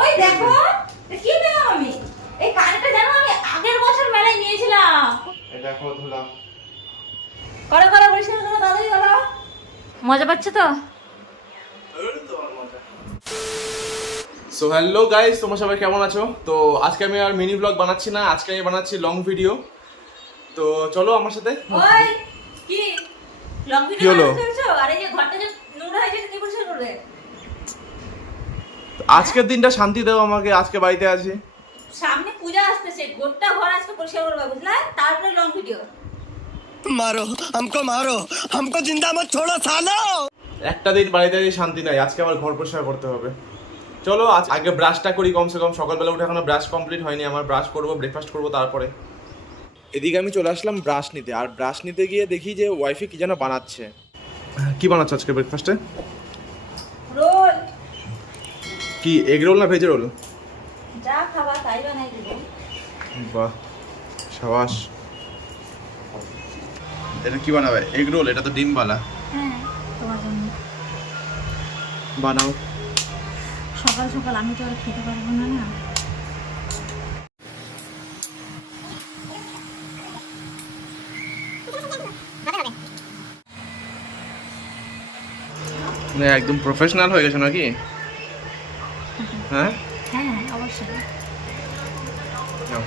ওই দেখো কি পেলাম আমি। এই কানেরটা জানো আমি আগের বছর মেলায় নিয়েছিলাম। এই দেখো ধুলা। করে করে বলছিল তোমার দাদাই বলো। মজা পাচ্ছে তো? সো হ্যালো গাইস, তোমরা সবাই কেমন আছো? তো আজকে আমি আর মিনি ব্লগ বানাচ্ছি না, আজকে আমি বানাচ্ছি লং ভিডিও। তো চলো আমার সাথে। ওই কি লং কি ভিডিও হলো? করছো? আরে যে ঘরটা যে নোংরা হয়েছে সেটা কি পরিষ্কার করবে? আজকের দিনটা শান্তি দাও আমাকে, আজকে বাড়িতে আছি। সামনে পূজা আসতেছে, গোটা ঘর আজকে পরিষ্কার করবে বুঝলা? তারপরে লং ভিডিও। मारो हमको जिंदा मत छोड़ो सालो। একটা দিন বাড়িতে আছি, শান্তি নাই, আজকে আমার ঘর পরিষ্কার করতে হবে। চলো আগে ব্রাশটা করি, কমসে কম সকালবেলা উঠে এখনো ব্রাশ কমপ্লিট হয়নি আমার। ব্রাশ করবো, ব্রেকফাস্ট করবো, তারপরে এদিকে আমি চলে আসলাম ব্রাশ নিতে। আর ব্রাশ নিতে গিয়ে দেখি যে ওয়াইফি কি যেন বানাচ্ছে। কি বানাচ্ছে আজকে ব্রেকফাস্টে? রোল। কি এগ রোল না ভেজ রোল? যা খাবা তাই বানাই দেবো। বাহ, সাবাস। এটা কি বানাবে? Egg roll? এটা তো ডিমওয়ালা। হ্যাঁ তোমার জন্য বানাও। সকাল সকাল আমি তো আর খেতে পারবো না। না মানে একদম প্রফেশনাল হয়ে গেছে নাকি? হ্যাঁ হ্যাঁ অবশ্যই। নাও।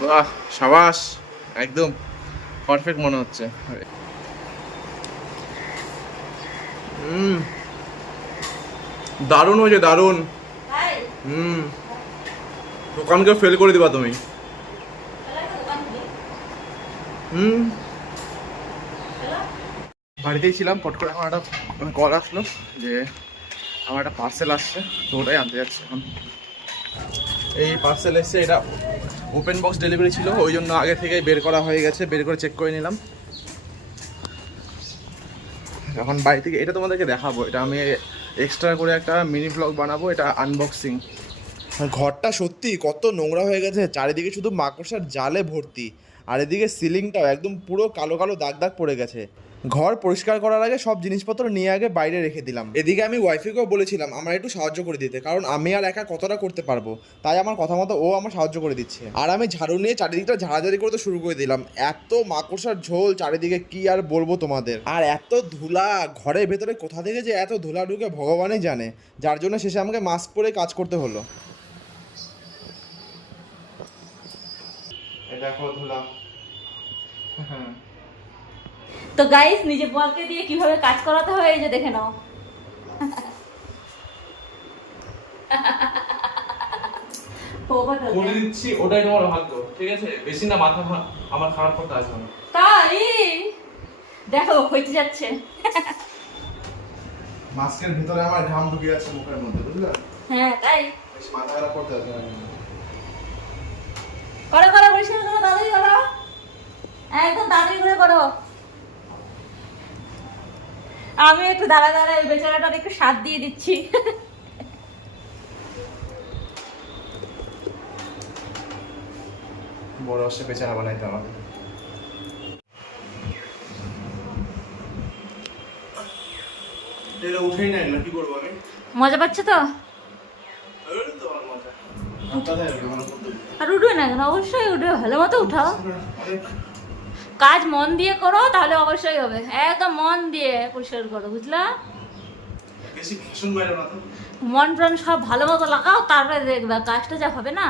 বাহ, সাবাস, একদম পারফেক্ট মনে হচ্ছে। দারুণ হয়েছে, দারুণ। তাই দোকানকে ফেল করে দিবা তুমি। বাড়িতেই ছিলাম, পট করে আমার একটা কল আসলো যে আমার একটা পার্সেল আসছে, তো ওটাই আনতে যাচ্ছে এখন। এই পার্সেল এসছে, এটা ওপেন বক্স ডেলিভারি ছিল, ওই জন্য আগে থেকেই বের করা হয়ে গেছে, বের করে চেক করে নিলাম। এখন বাড়ি থেকে এটা তোমাদেরকে দেখাবো, এটা আমি এক্সট্রা করে একটা মিনি ব্লগ বানাবো, এটা আনবক্সিং। ঘরটা সত্যি কত নোংরা হয়ে গেছে, চারিদিকে শুধু মাকড়সার জালে ভর্তি। আর এদিকে সিলিংটাও একদম পুরো কালো কালো দাগ দাগ পড়ে গেছে। ঘর পরিষ্কার করার আগে সব জিনিসপত্র নিয়ে আগে বাইরে রেখে দিলাম। এদিকে আমি ওয়াইফিকেও বলেছিলাম আমার একটু সাহায্য করে দিতে, কারণ আমি আর একা কতটা করতে পারবো। তাই আমার কথা মতো ও আমার সাহায্য করে দিচ্ছে। আর আমি ঝাড়ু নিয়ে চারিদিকটা ঝাড়াঝাড়ি করতে শুরু করে দিলাম। এত মাকড়সার ঝোল চারিদিকে, কি আর বলবো তোমাদের। আর এত ধুলা, ঘরের ভেতরে কোথা থেকে যে এত ধুলা ঢুকে ভগবানই জানে, যার জন্য শেষে আমাকে মাস্ক পরে কাজ করতে হলো। দেখো ধুলা। তো গাইস, নিজে বলকে দিয়ে কিভাবে কাজ করাতে হয় এই যে দেখে নাও। বলে দিচ্ছি, ওটাই তোমার ভাগ্য, ঠিক আছে? বেশি না মাথা আমার খারাপ করতে আসবে না। তাই দেখো হইতে যাচ্ছে। মাস্কের ভিতরে আমার ঘাম ঢুকে যাচ্ছে মুখের মধ্যে, বুঝলে? হ্যাঁ তাই বেশি মাথা খারাপ করতে আসবে না। করে করে বলছিল তোমার দাদাই করো, একদম তাড়াতাড়ি করে করো। আমি একটু দাঁড়া দাঁড়া এই বেচারাটার একটু সাথ দিয়ে দিচ্ছি। বড় হচ্ছে বেচারা বানাইতে আমাকে। এটা উঠেই না, এগুলো কি করবো আমি? মজা পাচ্ছে তো? আর উঠবে না কেন? অবশ্যই উঠবে, ভালো মতো উঠাও। কাজ মন দিয়ে করো, তাহলে অবশ্যই হবে। একদম মন দিয়ে পরিষ্কার করো, বুঝলা? বেশি ভাষণ বাইরে না তো। মন প্রাণ সব ভালো মতো লাগাও, তারপরে দেখবে কাজটা যা হবে না।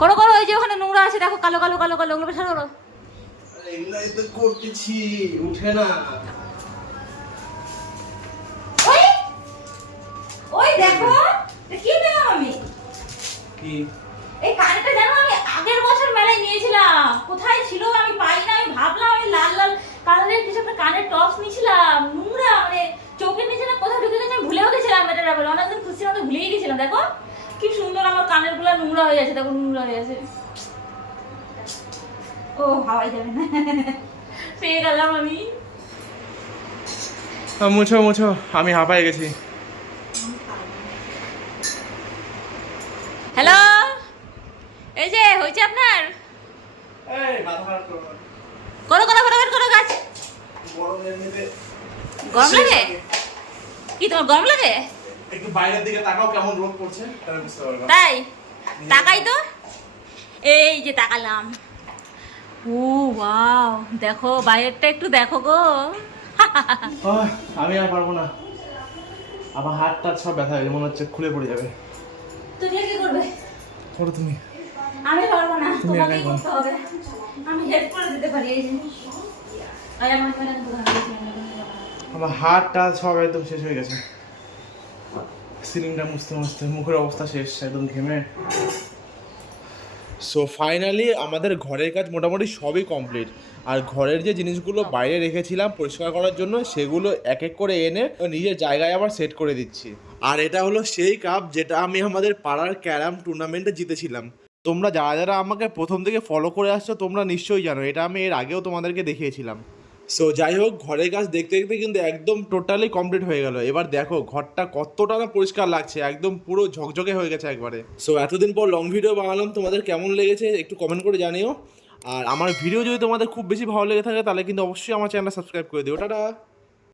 করো করো, এই যে ওখানে নোংরা আছে দেখো, কালো কালো কালো কালো, ওগুলো পরিষ্কার করো। আরে এগুলাই তো করতেছি, উঠে না। ওই ওই দেখো কি পেলাম আমি। কি? এই কানেরটা জানো আমি আগের বছর মেলায় নিয়েছিলাম। কোথায় ছিল আমি পাই না। আমি ভাবলাম আমি লাল লাল কালারের কিছু একটা কানের টপস নিয়েছিলাম, নোংরা মানে চোখের নিচে না কোথায় ঢুকে গেছে, আমি ভুলেও গেছিলাম। এটা ব্যাপারে অনেকদিন খুশি মতো ভুলেই গেছিলাম। দেখো কি সুন্দর আমার কানের গুলো নোংরা হয়ে আছে, দেখো নোংরা হয়ে আছে। ও হাওয়াই যাবে না। পেয়ে গেলাম আমি। মুছো মুছো, আমি হাঁপাই গেছি। হ্যালো, এই যে হয়েছে আপনার। এই মাথা খারাপ করো না। করো করো ফটাফট করো কাজ। গরম এমনিতে গরম লাগে? কি তোমার গরম লাগে? একটু বাইরের দিকে তাকাও কেমন রোদ পড়ছে, তাহলে বুঝতে পারবে। তাই তাকাই তো, এই যে তাকালাম। ও ওয়াও, দেখো বাইরেরটা একটু দেখো গো। আমি আর পারবো না, আমার হাতটা সব ব্যথা হয়ে মনে হচ্ছে খুলে পড়ে যাবে। তুমি কি করবে? করো তুমি। আমি পারবো না, তুমি তোমাকেই একাই করো। করতে হবে। আমি হেল্প করে দিতে পারি, এই যে আর আমার এখানে আমার হাতটা সব একদম শেষ হয়ে গেছে, সিলিংটা মুছতে মুছতে মুখের অবস্থা শেষ, একদম ঘেমে। সো ফাইনালি আমাদের ঘরের কাজ মোটামুটি সবই কমপ্লিট। আর ঘরের যে জিনিসগুলো বাইরে রেখেছিলাম পরিষ্কার করার জন্য, সেগুলো এক এক করে এনে নিজের জায়গায় আবার সেট করে দিচ্ছি। আর এটা হলো সেই কাপ যেটা আমি আমাদের পাড়ার ক্যারাম টুর্নামেন্টে জিতেছিলাম। তোমরা যারা যারা আমাকে প্রথম থেকে ফলো করে আসছো তোমরা নিশ্চয়ই জানো, এটা আমি এর আগেও তোমাদেরকে দেখিয়েছিলাম। সো যাই হোক, ঘরের কাজ দেখতে দেখতে কিন্তু একদম টোটালি কমপ্লিট হয়ে গেল। এবার দেখো ঘরটা কতটা না পরিষ্কার লাগছে, একদম পুরো ঝকঝকে হয়ে গেছে একবারে। সো এতদিন পর লং ভিডিও বানালাম, তোমাদের কেমন লেগেছে একটু কমেন্ট করে জানিও। আর আমার ভিডিও যদি তোমাদের খুব বেশি ভালো লেগে থাকে তাহলে কিন্তু অবশ্যই আমার চ্যানেলটা সাবস্ক্রাইব করে দিও। টাটা।